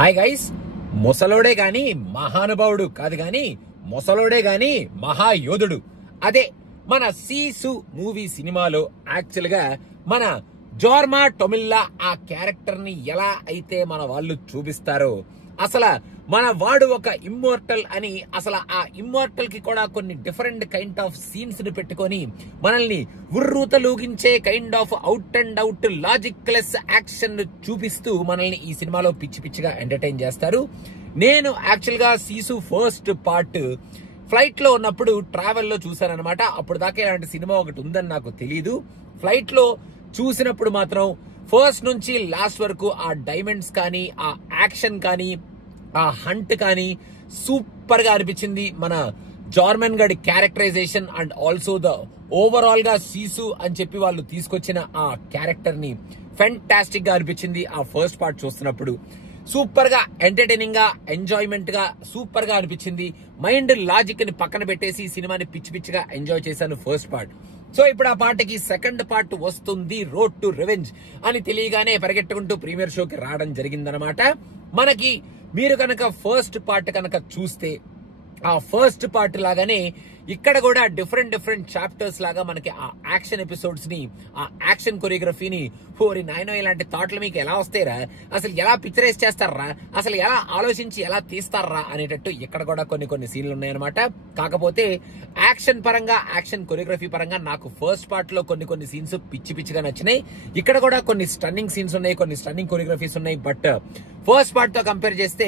Hi guys, ముసలోడే గాని మహానుభావుడు కాదు గాని ముసలోడే గాని మహాయోధుడు. అదే మన సీసు మూవీ సినిమాలో యాక్చువల్ గా మన జోర్మా టొమిల్లా ఆ క్యారెక్టర్ ని ఎలా అయితే మన వాళ్ళు చూపిస్తారో, అసలు మన వాడు ఒక ఇమ్మోర్టల్ అని, అసలు ఆ ఇమ్మోర్టల్ కి కూడా కొన్ని డిఫరెంట్ కైండ్ ఆఫ్ సీన్స్ ని పెట్టుకొని మనల్ని ఉర్రూతలూగించే kind of out and out logicless action చూపిస్తూ మనల్ని ఈ సినిమాలో పిచ్చి పిచ్చిగా ఎంటర్టైన్ చేస్తారు. నేను యాక్చువల్ గా సీసు ఫస్ట్ పార్ట్ ఫ్లైట్ లో ఉన్నప్పుడు ట్రావెల్ లో చూసానన్నమాట. అప్పుడు దాకా ఇలాంటి సినిమా ఒకటి ఉందని నాకు తెలియదు. ఫ్లైట్ లో చూసినప్పుడు మాత్రం ఫస్ట్ నుంచి లాస్ట్ వరకు ఆ డైమండ్స్ కానీ, ఆ యాక్షన్ కానీ, ఆ హంట్ కానీ సూపర్ గా అనిపించింది. మన జార్మన్ గడి characterization and also the overall గా సీసు అని చెప్పి వాళ్ళు తీసుకొచ్చిన ఆ క్యారెక్టర్ ని ఫెంటాస్టిక్ గా అనిపించింది. ఆ ఫస్ట్ పార్ట్ చూస్తున్నప్పుడు సూపర్ గా ఎంటర్టైనింగ్ గా ఎంజాయ్మెంట్ గా సూపర్ గా అనిపించింది. మైండ్ లాజిక్ ని పక్కన పెట్టేసి ఈ సినిమాని పిచ్చి పిచ్చిగా ఎంజాయ్ చేశాను ఫస్ట్ పార్ట్. సో ఇప్పుడు ఆ పాటకి సెకండ్ పార్ట్ వస్తుంది, రోడ్ టు రివెంజ్ అని తెలియగానే పరిగెట్టుకుంటూ ప్రీమియర్ షోకి రావడం జరిగిందనమాట. మనకి మీరు కనుక ఫస్ట్ పార్ట్ కనుక చూస్తే ఆ ఫస్ట్ పార్ట్ లాగానే ఇక్కడ కూడా డిఫరెంట్ చాప్టర్స్ లాగా మనకి ఆ యాక్షన్ ఎపిసోడ్స్ ని, ఆ యాక్షన్ కొరియోగ్రఫీని, ఓరి నాయనో ఇలాంటి థాట్లు మీకు ఎలా వస్తాయిరా, అసలు ఎలా పిక్చరైజ్ చేస్తారా, అసలు ఎలా ఆలోచించి ఎలా తీస్తారా అనేటట్టు ఇక్కడ కూడా కొన్ని సీన్లు ఉన్నాయన్నమాట. కాకపోతే యాక్షన్ పరంగా, యాక్షన్ కొరియోగ్రఫీ పరంగా నాకు ఫస్ట్ పార్ట్ లో కొన్ని సీన్స్ పిచ్చి పిచ్చిగా నచ్చినాయి. ఇక్కడ కూడా కొన్ని స్టన్నింగ్ సీన్స్ ఉన్నాయి, కొన్ని స్టన్నింగ్ కొరియోగ్రఫీస్ ఉన్నాయి. బట్ ఫస్ట్ పార్ట్ తో కంపేర్ చేస్తే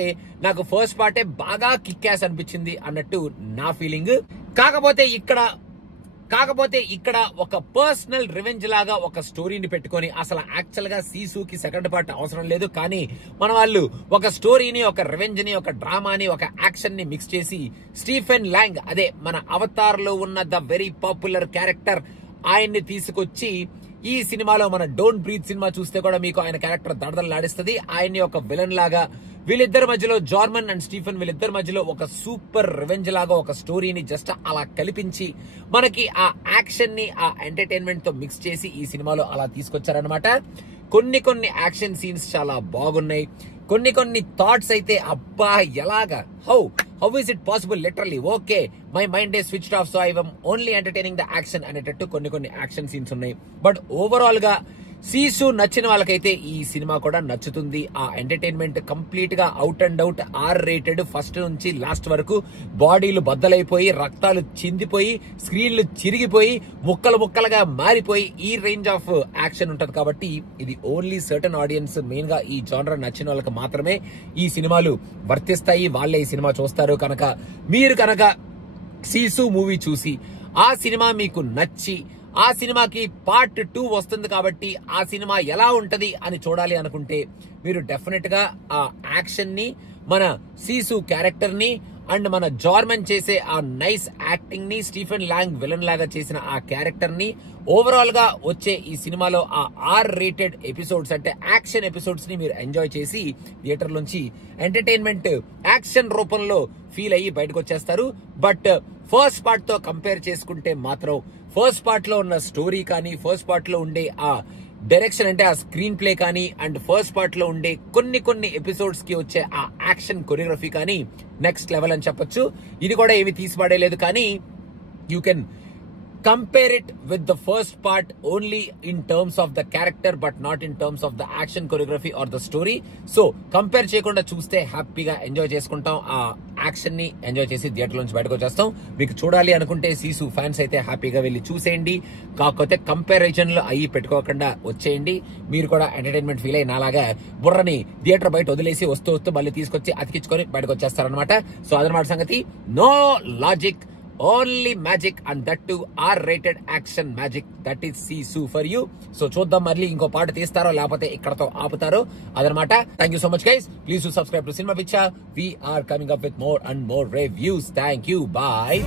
నాకు ఫస్ట్ పార్టే బాగా కిక్ యాస్ అనిపించింది అన్నట్టు నా ఫీలింగ్. కాకపోతే ఇక్కడ ఒక పర్సనల్ రివెంజ్ లాగా ఒక స్టోరీని పెట్టుకొని, అసలు యాక్చువల్ గా సీసుకి సెకండ్ పార్ట్ అవసరం లేదు, కానీ మన వాళ్ళు ఒక స్టోరీని, ఒక రివెంజ్ ని, ఒక డ్రామాని, ఒక యాక్షన్ ని మిక్స్ చేసి స్టీఫెన్ లాంగ్, అదే మన అవతార్ లో ఉన్న ద వెరీ పాపులర్ క్యారెక్టర్, ఆయన్ని తీసుకొచ్చి ఈ సినిమాలో మన డోంట్ బ్రీత్ సినిమా చూస్తే కూడా మీకు ఆయన క్యారెక్టర్ దడదలాడిస్తుంది. ఆయన్ని ఒక విలన్ లాగా, వీళ్ళిద్దరి మధ్యలో జార్మన్ అండ్ స్టీఫెన్ వీళ్ళిద్దరి మధ్యలో ఒక సూపర్ రివెంజ్ లాగా ఒక స్టోరీని జస్ట్ అలా కల్పించి మనకి ఆ యాక్షన్ ని, ఆ ఎంటర్టైన్మెంట్ తో మిక్స్ చేసి ఈ సినిమాలో అలా తీసుకొచ్చారనమాట. కొన్ని యాక్షన్ సీన్స్ చాలా బాగున్నాయి. కొన్ని థాట్స్ అయితే అబ్బా ఎలాగా, how is it possible, literally okay my mind is switched off, so I am only entertaining the action అనేటట్టు కొన్ని యాక్షన్ సీన్స్ ఉన్నాయి. బట్ ఓవరాల్ గా సీసు నచ్చిన వాళ్ళకైతే ఈ సినిమా కూడా నచ్చుతుంది. ఆ ఎంటర్టైన్మెంట్ కంప్లీట్ గా out and out are rated, first నుంచి లాస్ట్ వరకు బాడీలు బద్దలైపోయి, రక్తాలు చిందిపోయి, స్క్రీన్లు చిరిగిపోయి, ముక్కలుగా మారిపోయి ఈ రేంజ్ ఆఫ్ యాక్షన్ ఉంటది. కాబట్టి ఇది ఓన్లీ సర్టన్ ఆడియన్స్, మెయిన్ గా ఈ జానర్ నచ్చిన వాళ్ళకి మాత్రమే ఈ సినిమాలు వర్తిస్తాయి. వాళ్ళే ఈ సినిమా చూస్తారు. కనుక మీరు కనుక సీసు మూవీ చూసి ఆ సినిమా మీకు నచ్చి, ఆ సినిమాకి పార్ట్ 2 వస్తుంది కాబట్టి ఆ సినిమా ఎలా ఉంటది అని చూడాలి అనుకుంటే మీరు డెఫినెట్ గా ఆ యాక్షన్ ని, మన సీసు క్యారెక్టర్ ని, అండ్ మన జార్మన్ చేసే ఆ నైస్ యాక్టింగ్ ని, స్టీఫెన్ లాంగ్ విలన్ లాగా చేసిన ఆ క్యారెక్టర్ ని, ఓవరాల్ గా వచ్చే ఈ సినిమాలో ఆ ఆర్ రేటెడ్ ఎపిసోడ్స్ అంటే యాక్షన్ ఎపిసోడ్స్ ని మీరు ఎంజాయ్ చేసి థియేటర్ నుంచి ఎంటర్టైన్మెంట్ యాక్షన్ రూపంలో ఫీల్ అయ్యి బయటకు వచ్చేస్తారు. బట్ ఫస్ట్ పార్ట్ తో కంపేర్ చేసుకుంటే మాత్రం ఫస్ట్ పార్ట్ లో ఉన్న స్టోరీ కానీ, ఫస్ట్ పార్ట్ లో ఉండే ఆ డైరెక్షన్ అంటే ఆ స్క్రీన్ ప్లే కానీ, అండ్ ఫస్ట్ పార్ట్ లో ఉండే కొన్ని ఎపిసోడ్స్ కి వచ్చే ఆ యాక్షన్ కొరియోగ్రఫీ కానీ నెక్స్ట్ లెవెల్ అని చెప్పొచ్చు. ఇది కూడా ఏమి తీసిపడేలేదు, కానీ you can compare it with the first part only in terms of the character but not in terms of the action choreography or the story. So compare చేయకుండా చూస్తే హ్యాపీగా ఎంజాయ్ చేసుకుంటాం. ఆ యాక్షన్ ని ఎంజాయ్ చేసి థియేటర్ నుంచి బయటకు వచ్చేస్తాం. మీకు చూడాలి అనుకుంటే సీసు ఫ్యాన్స్ అయితే హ్యాపీగా వెళ్ళి చూసేయండి. కాకపోతే కంపారిజన్ లో అయ్యి పెట్టుకోకుండా వచ్చేయండి. మీరు కూడా ఎంటర్టైన్మెంట్ ఫీల్ అయ్యి నాలాగా బుర్రని థియేటర్ బయట వదిలేసి వస్తూ మళ్ళీ తీసుకొచ్చి అతికించుకొని బయటకు వచ్చేస్తారనమాట. సో అదనమాట సంగతి. No logic, only magic, and that too R-rated action magic. That is Sisu for you. So చూద్దాం మళ్ళీ ఇంకో పాట తీస్తారో లేకపోతే ఇక్కడతో ఆపుతారో అదనమాట. Thank you so much guys. Please do subscribe to Cinema Picture. We are coming up with more and more reviews. Thank you. Bye.